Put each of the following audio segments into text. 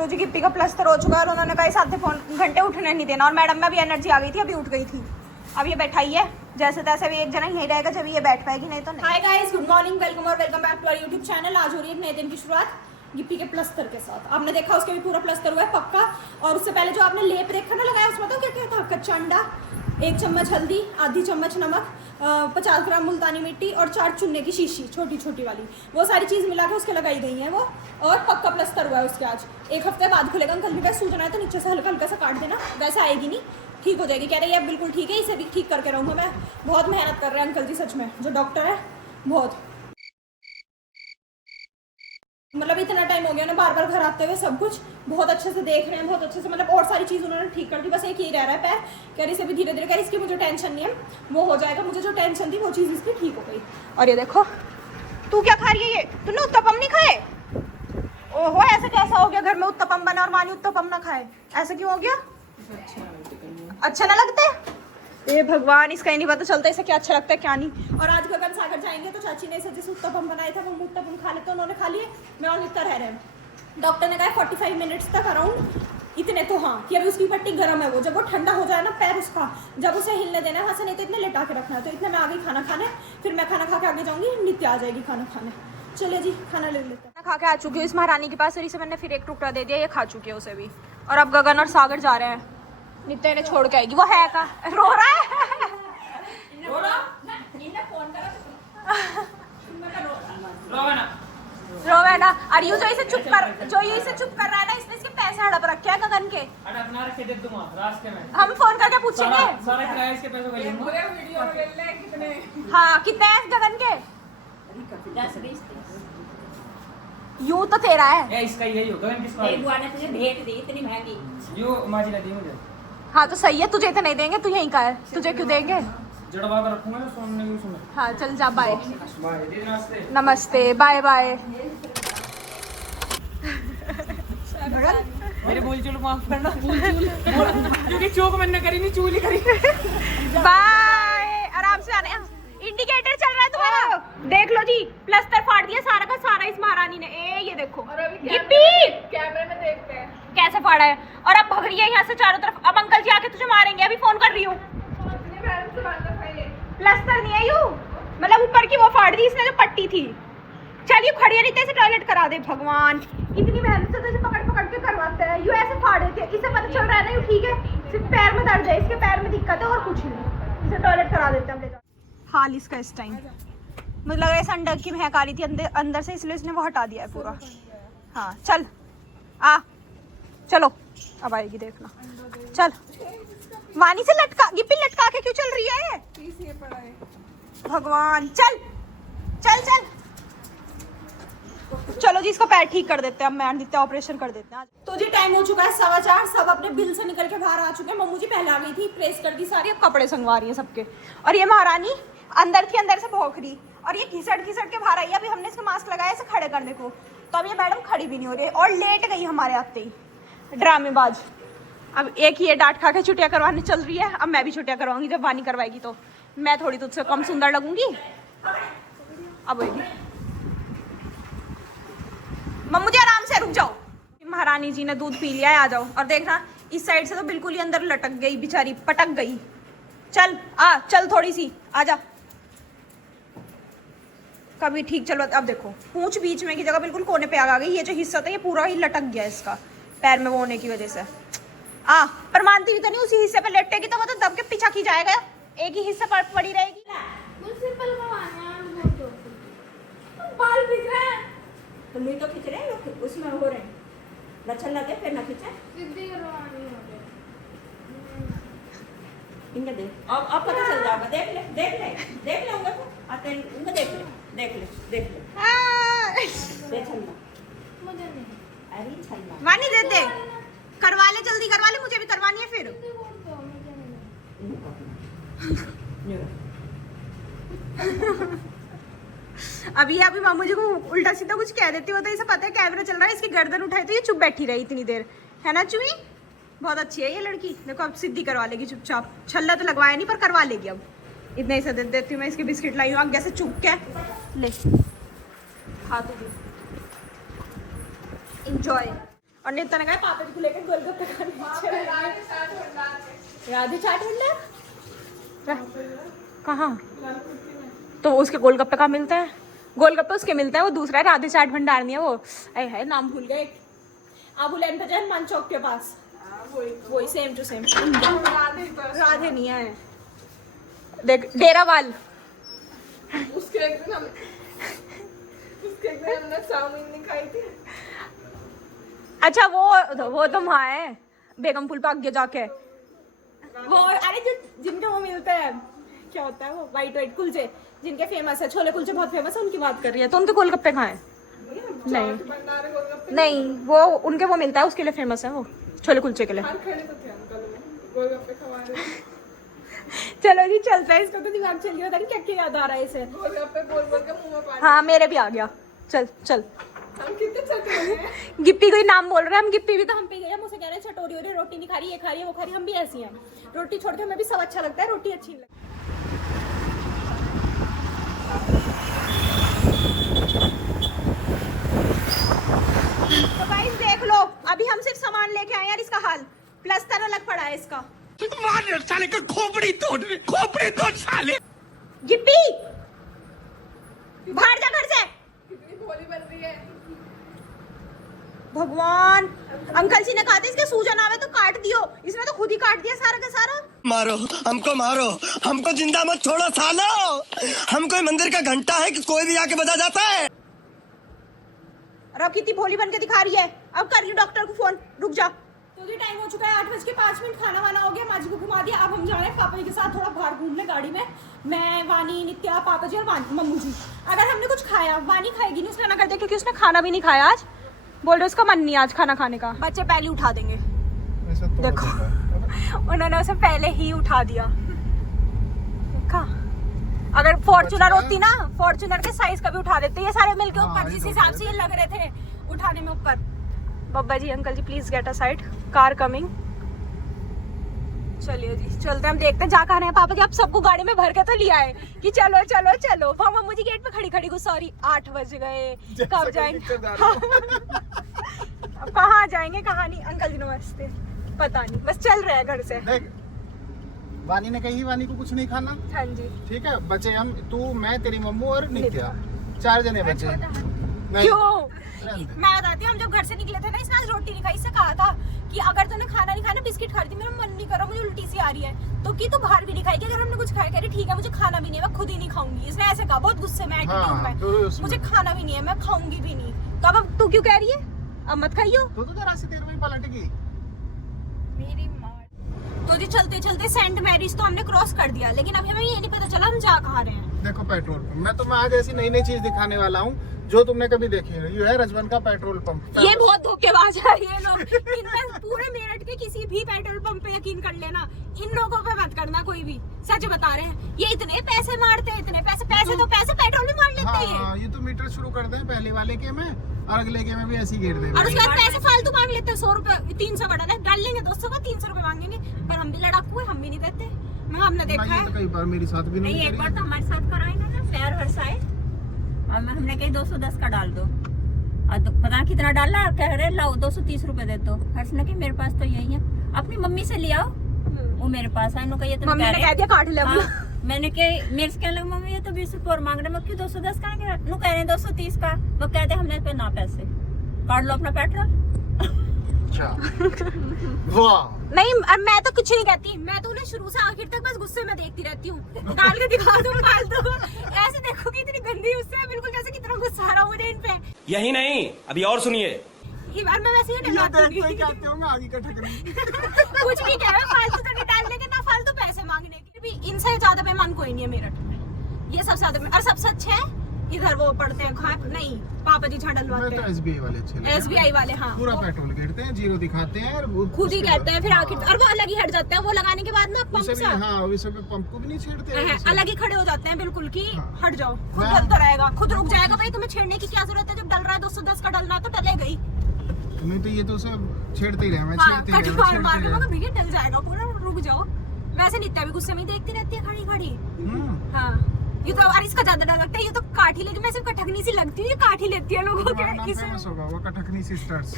तो जी गिप्पी का प्लास्टर हो चुका है और उन्होंने कहा इस आधे घंटे उठने नहीं देना और मैडम में भी एनर्जी आ गई थी, अभी उठ गई थी। अब ये बैठाई है जैसे तैसे भी एक जना यही रहेगा जब ये बैठ पाएगी, नहीं तो नहीं। Hi guys, good morning, welcome और welcome back to our YouTube channel. आज हो रही है एक नए दिन की शुरुआत गिप्पी के प्लास्टर के साथ। आपने देखा उसके भी पूरा प्लास्टर हुआ है पक्का। और उससे पहले जो आपने लेप देखा ना लगाया उसमें तो क्या क्या था, कच्चा अंडा, 1 चम्मच हल्दी, आधी चम्मच नमक, 50 ग्राम मुल्तानी मिट्टी और 4 चुन्ने की शीशी छोटी छोटी वाली, वो सारी चीज़ मिला के उसके लगाई गई हैं वो। और पक्का प्लास्टर हुआ है उसके। आज 1 हफ्ते बाद खुलेगा। अंकल भी वैसे सूजना है तो नीचे से हल्का हल्का सा काट देना, वैसे आएगी नहीं, ठीक हो जाएगी। कह रही है बिल्कुल ठीक है, इसे भी ठीक करके रहूँगा मैं। बहुत मेहनत कर रहे हैं अंकल जी सच में, जो डॉक्टर है बहुत, मतलब इतना टाइम हो गया ना बार बार घर आते हुए, सब कुछ बहुत अच्छे से देख रहे हैं, बहुत अच्छे से, मतलब और सारी चीज़ उन्होंने ठीक कर दी। बस एक ही रह रहा है पैर, कह रही से भी धीरे धीरे, कह रही इसकी मुझे टेंशन नहीं है, वो हो जाएगा। मुझे जो टेंशन थी वो चीज़ इसकी ठीक हो गई। और ये देखो, तू क्या खा रही है? ये तूने उत्तपम नहीं खाए? ओहो, ऐसे कैसा हो गया? घर में उत्तपम बना और मानी उत्तपम ना खाए, ऐसा क्यों हो गया? अच्छा ना लगता है? ये भगवान, इसका ही नहीं पता चलता इसे क्या अच्छा लगता है क्या नहीं। और आज गगन सागर जाएंगे तो चाची ने इसे जिस उत्तपम बनाए थे वो उत्तपम खा लेते, उन्होंने खा लिए, मैं और नित्ता रह रहे हैं। डॉक्टर ने कहा 45 मिनट्स तक अराउंड इतने तो, हाँ कि अभी उसकी पट्टी गर्म है, वो जब वो ठंडा हो जाए ना पैर उसका, जब उसे हिलने देना है वहाँ से, नहीं तो इतने लेटा के रखना है। तो इतने मैं आ गई खाना खाने, फिर मैं खाना खा के आगे जाऊँगी, नित्य आ जाएगी खाना खाने। चलिए जी खाना ले लेते हैं। खा के आ चुकी हूँ इस महारानी के पास और इसे मैंने फिर एक टुकड़ा दे दिया, ये खा चुकी है उसे भी। और अब गगन और सागर जा रहे हैं, नित्य ने छोड़ के आएगी। वो है का रो रहा है रोवे ना। और यू जो इसे चुप कर रहा है ना, इसने इसके पैसे हड़प रखे हैं गगन के। हम फोन करके पूछेंगे हाँ कितने हैं गगन के। यूं तो तेरा है, इसका यही होगा। बुआ ने तुझे भेंट दी इतनी महंगी, यो माजी ने दी मुझे। हाँ तो सही है, तुझे तो नहीं देंगे, तू यहीं का है, तुझे क्यों देंगे? जड़वा कर रखूंगा ना सोने की सुने। हाँ चल जा, बाय। नमस्ते नमस्ते, बाय बाय। मेरे बोल चूल माफ करना, क्योंकि चूक मैंने करी नहीं, चूल ही करी। बाय, आराम से आने। इंडिकेटर चल रहा है तुम्हारा, देख लो जी। प्लास्टर फाड़ दिया सारा का सारा इस महारानी ने। ये देखो गिप्पी, कैमरे में देखते हैं कैसे फाड़ा है। और अब भग रही है यहाँ से चारों तरफ। अब अंकल जी आके तुझे मारेंगे, अभी फोन कर रही हूँ। प्लास्टर नहीं है यू, मतलब ऊपर की वो फाड़ दी इसने जो पट्टी थी। चलिए खड़ी नहीं से टॉयलेट करा दे। भगवान, इतनी मेहनत से तो इसे पकड़ पकड़ के करवाते हैं, यू ऐसे फाड़ देते हैं। इसे पता चल रहा है ना यू ठीक है, सिर्फ पैर में दर्द है, इसके पैर में दिक्कत है और कुछ नहीं। इसे टॉयलेट करा देते हैं। हाल इसका इस टाइम मुझे लग रहा है अंडा की महक आ रही थी अंदर से, इसलिए इसने वो हटा दिया है पूरा। हाँ चल आ, चलो अब आएगी देखना। चल वानी से लटका, गिप्पी लटका के क्यों चल रही है? भगवान, चल चल चल। चलो जी इसका पैर ठीक कर देते हैं, अब मैं देते ऑपरेशन कर देते हैं। तो जी टाइम हो चुका है 4:15, सब अपने बिल से निकल के बाहर आ चुके हैं। मम्मू जी पहले आ गई थी, प्रेस कर दी सारी, अब कपड़े संगवा रही है सबके। और ये महारानी अंदर थी, अंदर से भौंक रही, और ये घिसट के बाहर आई। अभी हमने इसका मास्क लगाया इसे खड़े करने को, तो अब ये मैडम खड़ी भी नहीं हो रही है और लेट गई हमारे आते ही, ड्रामेबाज। अब एक ही ये डांट खा के छुट्टियाँ करवाने चल रही है, अब मैं भी छुट्टियाँ करवाऊंगी। जब वानी करवाएगी तो मैं थोड़ी तुझसे कम सुंदर लगूंगी। अब होगी मम्मू जी, आराम से रुक जाओ। महारानी जी ने दूध पी लिया है, आ जाओ। और देखना इस साइड से तो बिल्कुल ही अंदर लटक गई बेचारी, पटक गई। चल आ, चल थोड़ी सी आजा, कभी ठीक। चलो अब देखो, पूंछ बीच में की जगह बिल्कुल कोने पे आ गई। ये जो हिस्सा था ये पूरा ही लटक गया इसका, पैर में वो होने की वजह से। पर मानती भी तो नहीं, उसी हिस्से पे लेटेगी तो वो तो दब के पीछा की जाएगा, एक ही हिस्सा पर पड़ी रहेगी। बाल खींच रहे हैं, तुम भी तो खींच रहे हैं, उसमें हो रहे हैं लक्षण लगे, फिर ना खींचे सिद्धि करवानी होगी। इनके देख, अब पता चल जाएगा। देख ले उनके को आते, उनके देख ले दे छल्ला, मुझे नहीं, अरे छल्ला वानी दे दे, करवा ले, जल्दी करवा ले, मुझे भी करवानी है फिर। अभी मामू जी को उल्टा सीधा कुछ कह देती हो तो इसे पता है कैमरा चल रहा है, इसकी गर्दन उठाई तो ये चुप बैठी रही इतनी देर, है ना चुई? बहुत अच्छी है ये लड़की। देखो अब सीधी करवा लेगी चुपचाप, छल्ला तो लगवाया नहीं पर करवा लेगी अब। इतना ही से दे देती हूँ मैं, इसके बिस्किट लाई हूँ आगे से चुप के ले खा तो इंजॉय। और नित्या ने कहा पापा जी को लेकर गोलगप्पे खाने राधे चाट भंडार कहाँ? तो उसके गोलगप्पे कहाँ मिलते हैं? गोलगप्पे उसके मिलते हैं, वो दूसरा है, राधे चाट भंडार नहीं है वो। अरे है नाम भूल गए। आबू लैन पे जाए मान चौक के पास, वही सेम टू सेम। राधे नहीं है, देख डेरावाल। उसके एक दिन हमने चाउमीन नहीं खाई थी। अच्छा वो तो वहाँ है बेगम पुल पे आगे जाके, वो अरे जो जिनके वो मिलते हैं, क्या होता है वो वाइट कुलचे जिनके फेमस है, छोले कुलचे बहुत फेमस है, उनकी बात कर रही है। तो उनके गोलगप्पे कहाँ है? नहीं वो उनके वो मिलता है, उसके लिए फेमस है वो छोले कुलचे के लिए। चलो जी चलता है, इसका तो दिमाग चल गया, पता नहीं क्या क्या याद आ रहा है इसे। गोलगप्पे बोल बोल के मुंह में पानी। हाँ मेरे भी आ गया। चल चल हम कितने चलते हैं। गिप्पी कोई नाम बोल रहे हैं, हम गिप्पी भी तो हम पे गए, मुझसे कह रहे हैं चटोरी हो रही, रोटी नहीं खा रही, ये खा रही है वो खा रही, हम भी ऐसी हैं। रोटी छोड़ के हमें भी सब अच्छा लगता है, रोटी अच्छी नहीं लगती। तो गाइस देख लो, अभी हम सिर्फ सामान लेके आए यार, इसका हाल प्लास्टर अलग पड़ा है इसका। साले का खोपड़ी तोड़ साले। गिप्पी बाहर जा घर से। कितनी भोली बन रही है। भगवान, अंकल जी ने कहा था इसके सूजन आवे तो काट दियो, इसने तो खुद ही काट दिया सारा का सारा। मारो हमको जिंदा मत छोड़ो सालो। हम कोई मंदिर का घंटा है कि कोई भी आके बजा जाता है। और अब कितनी भोली बन के दिखा रही है। अब कर रही डॉक्टर को फोन, रुक जा। तो ये टाइम हो चुका है 8:05, खाना वाना हो गया, माँ जी को घुमा दिया। अब हम जा रहे हैं पापा जी के साथ थोड़ा बाहर घूमने गाड़ी में, मैं, वानी, नित्या, पापा जी और मम्मू जी। अगर हमने कुछ खाया, वानी खाएगी नहीं, उसने ना कर दिया क्योंकि उसने खाना भी नहीं खाया आज, बोल रहे उसका मन नहीं आज खाना खाने का। बच्चे पहले उठा देंगे, देखो उन्होंने उसे पहले ही उठा दिया। देखा, अगर फॉर्च्यूनर होती ना, फॉर्च्यूनर के साइज का भी उठा देते, ये सारे मिलके ऊपर जिस हिसाब से ये लग रहे थे उठाने में ऊपर। बब्बा जी, अंकल जी please get a side, car coming. चलिए जी चलते हैं, हम देखते हैं जा कहाँ रहे हैं पापा जी। आप सबको गाड़ी में भर के तो लिया है कि चलो चलो चलो, वहाँ मम्मू जी गेट पे खड़ी खड़ी गुस्सा हो रही, 8 बज गए, कब जाएंगे। अब कहाँ जाएंगे कहाँ नहीं। अंकल जी नमस्ते, पता नहीं, बस चल रहे हैं घर से। देख, वानी ने कही वानी को कुछ नहीं खाना। हाँ जी ठीक है, बचे हम, तू, मैं, तेरी मम्मू और नित्या, 4 जने बचे। क्यों? मैं बताती हूँ, हम जब घर से निकले थे ना, इसने आज रोटी नहीं खाई, इससे कहा था कि अगर तूने खाना नहीं खाना बिस्किट खा रही थी, मेरा मन नहीं कर रहा, मुझे उल्टी सी आ रही है, तो कि तू बाहर भी नहीं खाएगी। अगर हमने कुछ खाया, कह रही ठीक है मुझे खाना भी नहीं है, मैं खुद ही नहीं खाऊंगी। इसने ऐसे कहा बहुत गुस्से में, एटीट्यूड में, मुझे खाना भी नहीं है, मैं खाऊंगी भी नहीं। तो अब तू क्यों कह रही है अब मत खाइयो? तो जरा सी देर में पलट गई मेरी माँ। तो जी चलते चलते सेंट मैरीज तो हमने क्रॉस कर दिया, लेकिन अभी हमें ये नहीं पता चला हम जा कहाँ रहे हैं। देखो पेट्रोल पंप, मैं तुम्हें आज ऐसी नई नई चीज दिखाने वाला हूँ जो तुमने कभी देखी नहीं। ये है रजवन का पेट्रोल पंप। ये बहुत धोखेबाज है ये लोग। इन पे पूरे मेरठ के किसी भी पेट्रोल पंप पे यकीन कर लेना, इन लोगों पे मत करना कोई भी, सच बता रहे हैं। ये इतने पैसे मारते हैं, इतने पैसे तो पैसे पेट्रोल भी मार लेते हैं। हाँ, ये तो मीटर शुरू कर दे पहले वाले के में और अगले के में भी ऐसे ही घेर दे। और उसके बाद पैसे फालतू मांग लेते हैं, 100 रुपए 300 बढ़ा डाल लेंगे, 200 का 300 रुपए मांगेंगे। पर हम भी लड़ाकू है, हम भी नहीं देते। मैं हमने देखा है। तो कई बार मेरे साथ भी नहीं, एक बार तो हमारे साथ कराए ना फेयर हर साइड, और हमने कही 210 का डाल दो, और तो पता कितना डाला, कह रहे लाओ 230 रुपए दे दो। हर्ष ने कही मेरे पास तो यही है, अपनी मम्मी से ले आओ, वो मेरे पास है। कही तो मम्मी ने कह दिया काट ले। मैंने कही, मेरे से कहने लगा मम्मी ये तो 20 रुपए और मांग रहे, मैं क्यों 210 का नु कह रहे 230 का। वो कहते हमने पे ना पैसे, काट लो अपना पेट्रोल। वाह, नहीं मैं तो कुछ नहीं कहती, मैं तो उन्हें शुरू से आखिर तक बस गुस्से में देखती रहती हूँ। डाल के दिखा दो, डाल दो, ऐसे देखो कि इतनी गंदी उससे बिल्कुल जैसे कितना गुस्सा आ रहा मुझे इन पे। यही नहीं, अभी और सुनिए। ये बार मैं वैसे ही ये डरती देखते कहते हो मैं आगे का ठगनी। कुछ भी कह रहे फालतू तो नहीं डालने के, ना फालतू पैसे मांगने के। भी इनसे ज्यादा बेईमान कोई नहीं है मेरठ में, ये सबसे ज्यादा। और सबसे अच्छे है इधर वो पढ़ते हैं घाट नहीं, पापा जी झाड़ डलवाते मैं तो हैं, एसबीआई वाले अच्छे लगते हैं। एसबीआई वाले। हाँ पूरा पेट्रोल गिरते हैं, जीरो दिखाते हैं, और खुद ही कहते हैं फिर आखिर, और वो अलग ही हट जाते हैं। वो लगाने के बाद ना पंप उसे भी, सा हाँ, उसे भी पंप को भी नहीं छेड़ते हैं। अलग ही खड़े हो जाते हैं बिल्कुल कि हाँ। हट जाओ, खुद हाँ। डलता रहेगा, खुद रुक जाएगा। भाई तुम्हें छेड़ने की क्या जरूरत है, जब डल रहा है 210 का डलना है तो डलेगा ही। नहीं तो ये तो सब छेड़ते ही रहे, मैं हाँ, छेड़ते ही कट रहे, मार मार के छेड़ते मगर भैया डल जाएगा पूरा, रुक जाओ। वैसे नित्या भी गुस्से में ही देखती रहती है खड़ी खड़ी। रहे। हाँ ये तो और इसका ज्यादा डर लगता है, ये तो काठी लेके मैं सिर्फ कटकनी सी लगती हूँ, ये काठी लेती है लोगों तुम्हारा नाम के फेमस होगा वो कटकनी सिस्टर्स।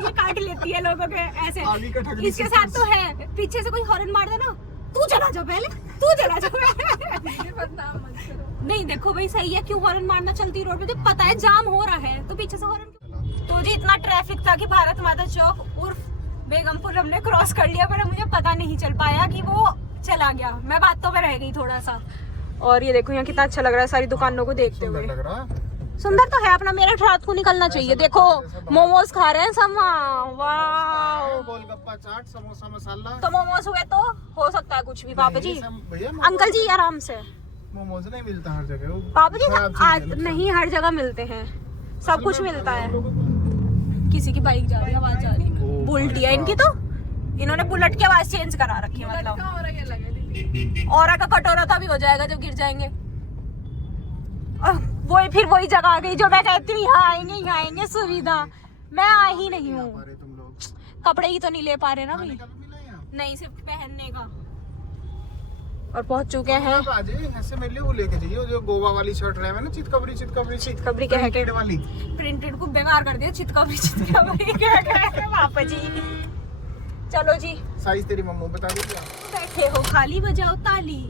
ये काट लेती है लोगों के ऐसे। आली कटकनी इसके साथ तो है, पीछे से कोई हॉर्न मार देना, तू चला जा पहले, तू चला जा पहले। नहीं देखो भाई सही है, क्यों हॉर्न मारना चलती रोड पे जब पता है जाम हो रहा है, तो पीछे से हॉर्न। तो जी इतना ट्रैफिक था कि भारत माता चौक उर्फ बेगमपुर हमने क्रॉस कर लिया, पर मुझे पता नहीं चल पाया कि वो चला गया, मैं बातों में रह गई थोड़ा सा। और ये देखो यहाँ कितना अच्छा लग रहा है सारी दुकानों को देखते हुए। लग रहा है। सुंदर तो है, अपना मेरठ रात को निकलना चाहिए। देखो मोमोज खा रहे हैं सब, वाह। गोलगप्पा चाट समोसा मसाला। तो मोमोज हुए तो हो सकता है कुछ भी पापा जी। भैया अंकल जी आराम से। मोमोज नहीं मिलता हर जगह वो पापा जी खराब चीज़ आज है, नहीं हर जगह मिलते हैं, सब कुछ मिलता है। किसी की बाइक जा रही है, आवाज जा रही है, बुलटी है इनकी, तो इन्होंने बुलेट की आवाज चेंज करा रखी है। मतलब और का कटोरा तो भी हो जाएगा जब गिर जाएंगे। वही फिर वही जगह आ गई जो मैं कहती हूँ, यहाँ आएंगे सुविधा। मैं आ ही नहीं हूँ, तुम लोग कपड़े ही तो नहीं ले पा रहे ना भाई। खाने का भी मिला यहाँ? नहीं सिर्फ पहनने का। और पहुंच चुके हैं। आप आ जाइए ऐसे मेरे लिए वो लेके जाइए जो गोवा वाली शर्ट रहे हैं ना, चितकबरी चितकबरी क्या है? प्रिंटेड वाली। प्रिंटेड को बेकार कर दिया, चितकबरी क्या है पापा जी। चलो जी साइज तेरी मम्मी बता देगी आप। बैठे हो खाली बजाओ ताली।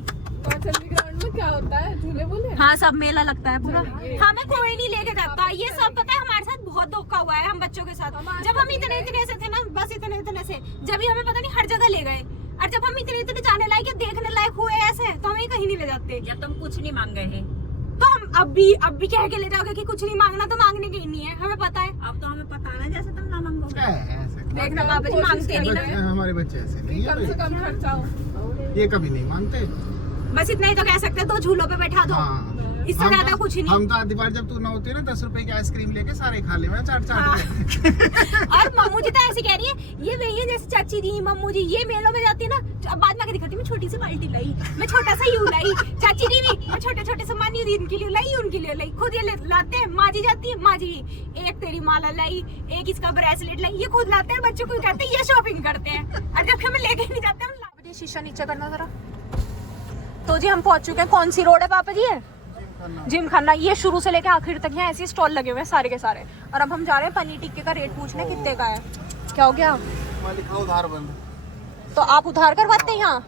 ग्राउंड में क्या होता है, झूले बोले? हाँ सब मेला लगता है पूरा। हमें कोई नहीं लेके जाता, ये सब पता है। हमारे साथ बहुत धोखा हुआ है हम बच्चों के साथ। जब हम इतने से थे ना, बस इतने से, जब ही हमें पता नहीं हर जगह ले गए। और जब हम इतने जाने लायक या देखने लायक हुए ऐसे, तो हमें कहीं नहीं ले जाते। जब तुम कुछ नहीं मांग गए हैं तो हम अब भी कह के ले जाओगे कि कुछ नहीं मांगना, तो मांगने की नहीं है, हमें पता है। अब तो हमें पता है जैसे तुम ना मांगोगे। ऐसे देखना पापा जी मांगते नहीं ना। हमारे बच्चे ऐसे नहीं कम से है, कम खर्चा हो। ये कभी नहीं मांगते। बस इतना ही तो कह सकते हैं, 2 झूलों पे बैठा दो, हाँ। इससे हम ज्यादा तो- कुछ नहीं। हम तो आधी बार जब तू ना होती है ना 10 रुपए की आइसक्रीम लेके सारे खा ले, मैं चाट हाँ। के। और मम्मू जी तो ऐसे कह रही है, ये वही है जैसे चाची जी मम्मू जी ये मेलों में जाती है ना, अब बाद में आके दिखाती मैं छोटी सी बाल्टी लाई, मैं छोटा सा यूं लाई, चाची जी भी मैं छोटे सामान यूं इनके लिए लाई, उनके लिए लाई, खुद ये लाते हैं। माँ जी जाती है, माँ जी एक तेरी माला लाई, एक इसका ब्रेसलेट लाई, ये खुद लाते हैं, बच्चों को कहते हैं ये शॉपिंग करते हैं। और जब हमें लेके नहीं जाते हम शीशा नीचे करना जरा। तो जी हम पहुंच चुके हैं। कौन सी रोड है पापा जी? है जिम खाना। ये शुरू से लेके आखिर तक यहाँ ऐसे स्टॉल लगे हुए हैं सारे के सारे। और अब हम जा रहे हैं पनीर टिक्के का रेट पूछने, कितने का है। क्या हो गया? मैं लिखा उधार बंद। तो आप उधार करवाते हैं यहाँ?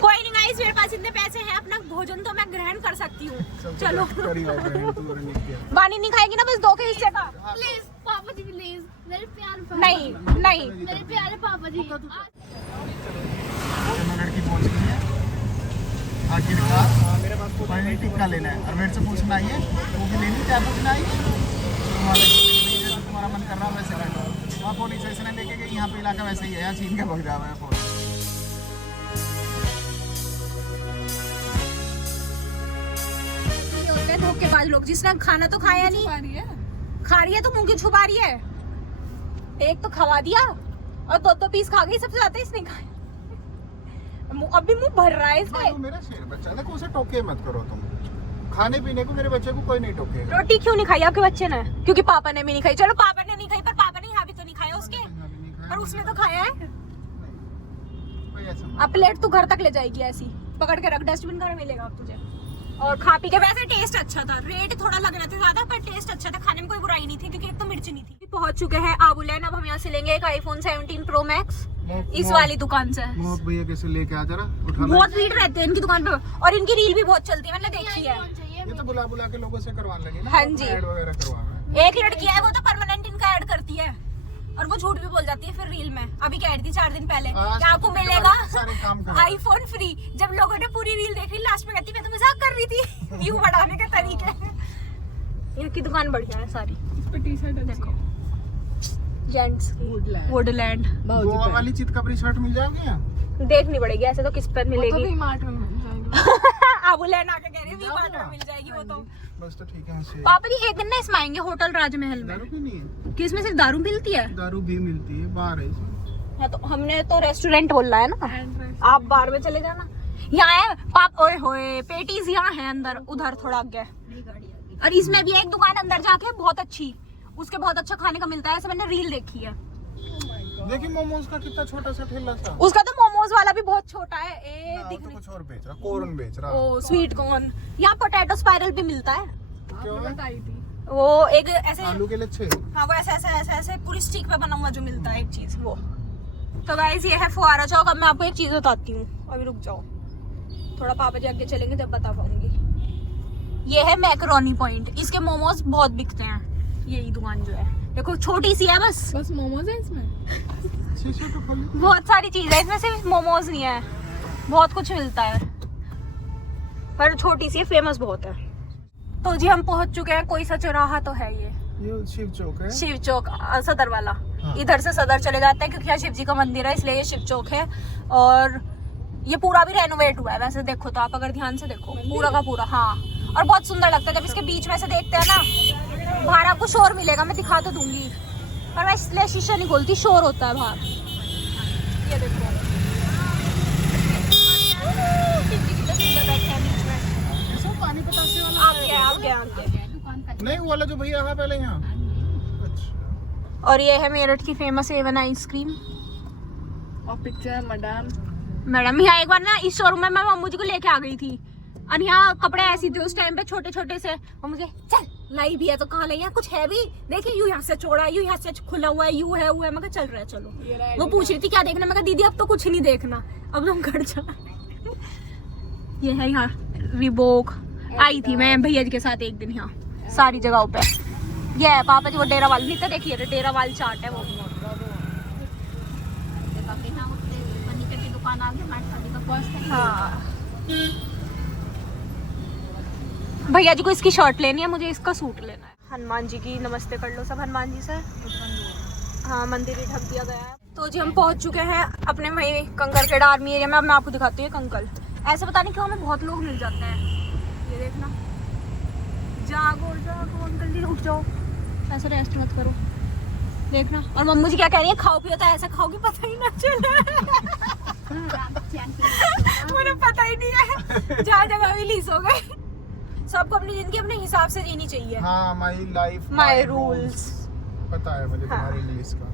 कोई नहीं गाइस, मेरे पास इतने पैसे हैं, अपना भोजन तो मैं ग्रहण कर सकती हूँ। चलो वानी नहीं खाएगी ना बस 2 के हिस्से का। प्लीज पापा जी प्लीज, मेरे प्यारे पापा। नहीं मेरे प्यारे पापा जी। लड़की पहुंच गई है आखिरकार। मेरे पास पनीर टिक्का लेना है और मेरे से पूछना आई है वो भी लेनी, क्या पूछना आई है? तुम्हारा मन कर रहा है वैसे बैठो। वहाँ पुलिस स्टेशन लेके गई, यहाँ पे इलाका वैसे ही है, यहाँ छीन के भग जा रहा है फोन। ये होते हैं धोखेबाज लोग, जिसने खाना तो खाया नहीं, खा रही है तो मुंह क्यों छुपा रही है। एक तो खवा दिया और 2 पीस खा गई, सबसे ज्यादा इसने खाया। अभी मुंह भर रहा है इसका। वो मेरा शेर बच्चा, देखो उसे टोके मत करो तुम। खाने पीने को मेरे बच्चे को कोई नहीं टोकेगा। रोटी क्यों नहीं खाई आपके बच्चे ने? क्योंकि पापा ने भी नहीं खाई। चलो पापा ने नहीं खाई, पर पापा ने यहाँ भी तो नहीं खाया उसके, पर उसने तो खाया है। कोई ऐसा अब प्लेट तू घर तक ले जाएगी ऐसी पकड़ के रख, डस्टबिन घर मिलेगा अब तुझे। और खा पी के वैसे टेस्ट अच्छा था, रेट थोड़ा लग रहा था ज्यादा, पर टेस्ट अच्छा था, खाने में कोई बुराई नहीं थी क्योंकि एक तो मिर्च नहीं थी। पहुंच चुके हैं आबुलैन। अब हम यहाँ से लेंगे एक iPhone 17 Pro Max इस वाली दुकान से। मोहक भैया कैसे लेके आ जरा उठा। बहुत भीड़ रहते हैं इनकी दुकान पे, और इनकी रील भी बहुत चलती है, मैंने देखी है। ये तो बुला के लोगों से करवाने लगे ना। हाँ जी। ऐड वगैरह करवाना। एक लड़की है वो तो परमानेंट इनका ऐड करती है, और वो झूठ भी बोल जाती है फिर रील में। अभी कह रही थी 4 दिन पहले आज कि आपको मिलेगा सारे काम करो। iPhone free. जब लोगों ने पूरी रील देख ली, लास्ट में कहती मैं तो मजाक कर रही थी। व्यू बढ़ाने के तरीके। इनकी दुकान बढ़िया है सारी। टी-शर्ट देखो, जेंट्स की वुडलैंड। गोवा वाली चितकबरी शर्ट मिल जाएगी यहाँ? देखनी पड़ेगी, ऐसे तो किस पर मिलेगी। वी-मार्ट में मिल जाएगी। आबुलैन आके कह रही है वी-मार्ट में मिल जाएगी वो तो। बस तो ठीक है। से पापा जी एक दिन ना इसमें आएंगे होटल राजमहल में। दारू भी नहीं है? कि इसमें सिर्फ दारू मिलती है? दारू भी मिलती है, बार है इसमें। हाँ तो हमने तो रेस्टोरेंट बोलना है ना, आप बार में चले जाना। यहाँ है पाप, ओए होए पेटीज यहाँ है अंदर, उधर थोड़ा आगे। और इसमें भी एक दुकान अंदर जाके बहुत अच्छी, उसके बहुत अच्छा खाने का मिलता है, ऐसे मैंने रील देखी है। देखिए मोमोज का कितना छोटा सा ठेला था। उसका तो मोमोज मोमोज वाला भी बहुत छोटा है। ए तो दिखने कुछ और बेच रहा, कॉर्न बेच रहा। ओ स्वीट कॉर्न। यहाँ पोटैटो स्पाइरल भी मिलता है। क्यों है? वो एक ऐसे आलू के लच्छे। हाँ वो ऐसे ऐसे ऐसे ऐसे पूरी स्टिक पे बना हुआ जो मिलता है एक चीज वो। तो गाइस ये है फुआरा चौक। अब मैं आपको एक चीज बताती हूँ, अभी रुक जाओ थोड़ा, पापा जी आगे चलेंगे जब बता पाऊंगी। ये है मैकरोनी पॉइंट, इसके मोमोज बहुत बिकते हैं। यही दुकान जो है देखो छोटी सी है, बस मोमोज है इसमें। शीशे तो खोली। बहुत सारी चीज है इसमें, सिर्फ मोमोज नहीं है, बहुत कुछ मिलता है पर छोटी सी है, फेमस बहुत है। तो जी हम पहुंच चुके हैं, कोई सा चौराहा तो है ये शिव चौक है। शिव चौक सदर वाला। हाँ। इधर से सदर चले जाते हैं क्योंकि यहाँ शिव जी का मंदिर है, इसलिए ये शिव चौक है। और ये पूरा भी रेनोवेट हुआ है वैसे देखो तो, आप अगर ध्यान से देखो पूरा का पूरा। हाँ और बहुत सुंदर लगता है जब इसके बीच में से देखते हैं ना। बाहर आपको शोर मिलेगा, मैं दिखा तो दूंगी पर मैं इसलिए शीशा नहीं खोलती, शोर होता है बाहर। ये देखो शिव जी कितने सुंदर बैठे हैं बीच में। ये सब पानी पतासे वाला आगे नहीं, वो वाला जो भैया है पहले यहाँ। अच्छा। और ये है मेरठ की फेमस एवन आइसक्रीम। और पिक्चर मैडम यहाँ एक बार ना इस शोरूम में मैं मम्मू जी को लेके आ गई थी और यहाँ कपड़े ऐसी थे उस टाइम पे छोटे छोटे से। और मुझे चल लाई भी है तो कहाँ लाई है, कुछ है भी देखिए, यू यहाँ से चौड़ा है, यू यहाँ से खुला हुआ है, यू है वो है। मैं कहा चल रहा है चलो। वो पूछ रही थी क्या देखना, मैं कहा दीदी अब तो कुछ नहीं देखना, अब तुम घर जा। ये है यहाँ रिबोक। आई थी मैं भैया जी के साथ एक दिन यहाँ सारी जगहों पे। ये है पापा जी वो डेरा वाल, नहीं तो देखिए डेरा वाल चाट है वो। फर्नीचर की दुकान आ गई, मैट शादी का फर्स्ट है। हाँ भैया जी को इसकी शर्ट लेनी है, मुझे इसका सूट लेना है। हनुमान जी की नमस्ते कर लो सब हनुमान जी से। हाँ मंदिर ही ढक दिया गया है। तो जी हम पहुंच चुके हैं अपने वही कंकरखेड़ आर्मी एरिया में। अब मैं आपको दिखाती हूँ कंकल। ऐसे पता नहीं क्यों हमें बहुत लोग मिल जाते हैं। ये देखना, जागो जागो अंकल जी उठ जाओ, ऐसे रेस्ट मत करो। देखना और मम्मू जी क्या कह रही है, खाओ पियो तो ऐसा खाओगी पता ही ना चले। मुझे पता ही नहीं है, जहाँ जगह भी लीज हो गए। सबको अपनी जिंदगी अपने हिसाब से जीनी चाहिए। हाँ, माई लाइफ माई रूल्स। पता है मुझे हाँ। तुम्हारे इंग्लिश का।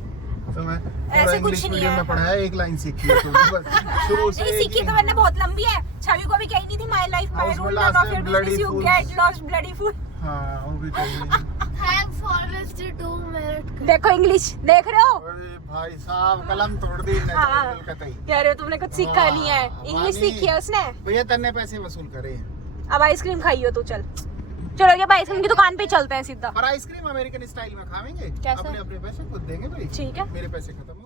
तो मैं ऐसे इंग्लिश कुछ नहीं मीडियम है। में पढ़ा है, एक लाइन सीखी है तो बस शुरू से नहीं सीखी तो मैंने बहुत लंबी है। छवि को भी कही नहीं थी माई लाइफ माई उसमें रूल, last नॉट में your bloody business, you fools। Get lost bloody fool. हाँ, वो भी चाहिए। Thanks for to merit. देखो इंग्लिश देख रहे हो। अरे भाई साहब कलम तोड़ दी ने हाँ। कतई। कह रहे हो तुमने कुछ सीखा नहीं है, इंग्लिश वानी। सीखी है उसने। भैया तन्ने पैसे वसूल करे। अब आइसक्रीम खाइयो तू, चल चलो ये आइसक्रीम की दुकान पे ही चलते हैं सीधा। पर आइसक्रीम अमेरिकन स्टाइल में खाएंगे, कैसे? अपने अपने पैसे खुद देंगे भाई। ठीक है। मेरे पैसे खत्म